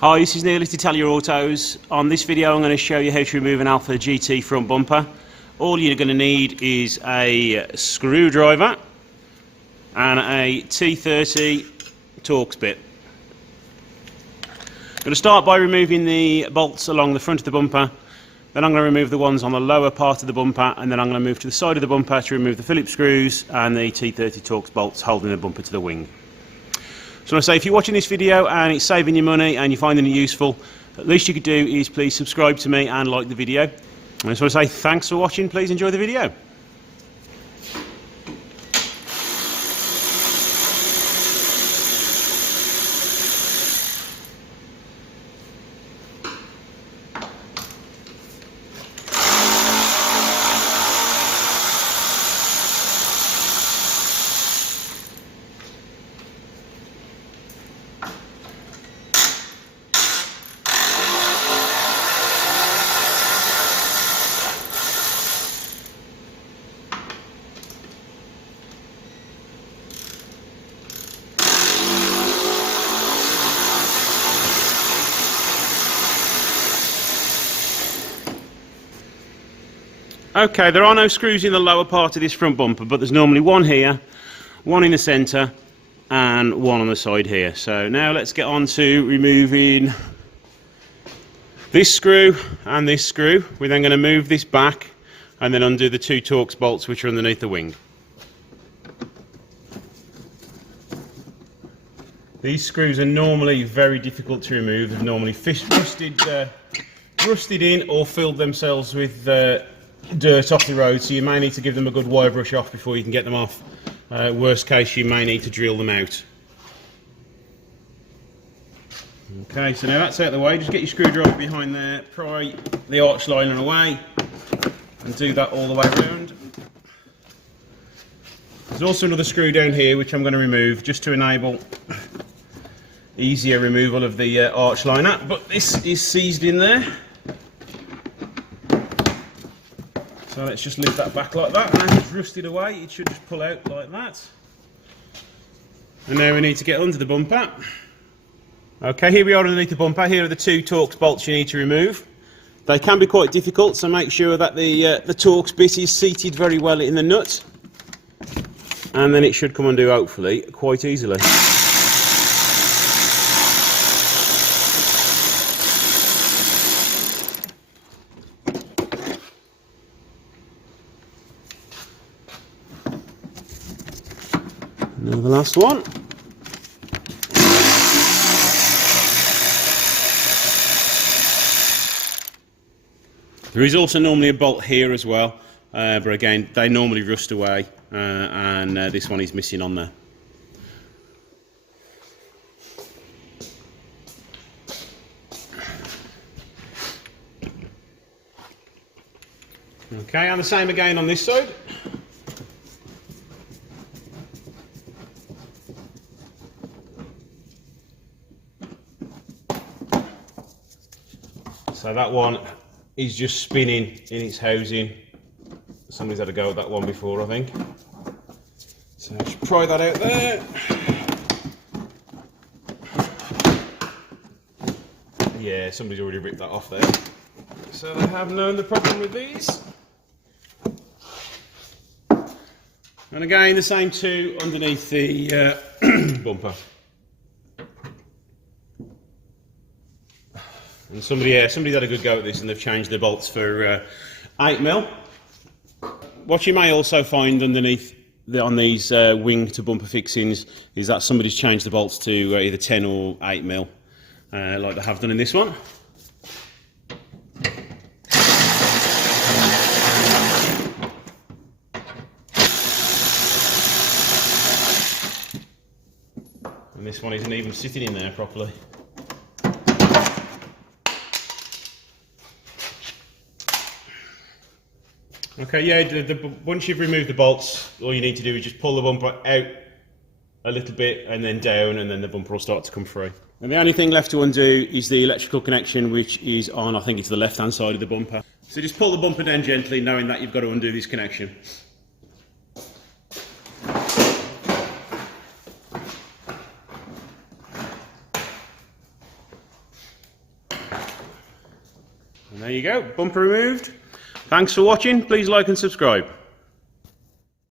Hi, this is Neil at Italia Autos. On this video I'm going to show you how to remove an Alfa GT front bumper. All you're going to need is a screwdriver and a T30 Torx bit. I'm going to start by removing the bolts along the front of the bumper, then I'm going to remove the ones on the lower part of the bumper, and then I'm going to move to the side of the bumper to remove the Phillips screws and the T30 Torx bolts holding the bumper to the wing. So I say, if you're watching this video and it's saving you money and you're finding it useful, at least you could do is please subscribe to me and like the video. And I just want to say thanks for watching, please enjoy the video. Okay, there are no screws in the lower part of this front bumper, but there's normally one here, one in the centre and one on the side here. So now let's get on to removing this screw and this screw. We're then going to move this back and then undo the two Torx bolts which are underneath the wing. These screws are normally very difficult to remove. They've normally rusted in or filled themselves with dirt off the road, so you may need to give them a good wire brush off before you can get them off. Worst case, you may need to drill them out. Okay, so now that's out of the way, just get your screwdriver behind there, pry the arch liner away and do that all the way around. There's also another screw down here which I'm going to remove just to enable easier removal of the arch liner, but this is seized in there. So let's just lift that back like that, and as it's rusted away it should just pull out like that. And now we need to get under the bumper. Okay, here we are underneath the bumper. Here are the two Torx bolts you need to remove. They can be quite difficult, so make sure that the Torx bit is seated very well in the nut, and then it should come undone hopefully quite easily. Now the last one. There is also normally a bolt here as well, but again they normally rust away, and this one is missing on there. Okay, and the same again on this side. So that one is just spinning in its housing. Somebody's had a go at that one before, I think. So just pry that out there. Yeah, somebody's already ripped that off there. So they have known the problem with these. And again, the same two underneath the bumper. And somebody's had a good go at this, and they've changed the bolts for 8mm. What you may also find underneath on these wing to bumper fixings is that somebody's changed the bolts to either 10 or 8mm, like they have done in this one. And this one isn't even sitting in there properly. Okay, yeah, once you've removed the bolts, all you need to do is just pull the bumper out a little bit and then down, and then the bumper will start to come free. And the only thing left to undo is the electrical connection, which is on, I think it's the left-hand side of the bumper. So just pull the bumper down gently, knowing that you've got to undo this connection. And there you go, bumper removed. Thanks for watching, please like and subscribe.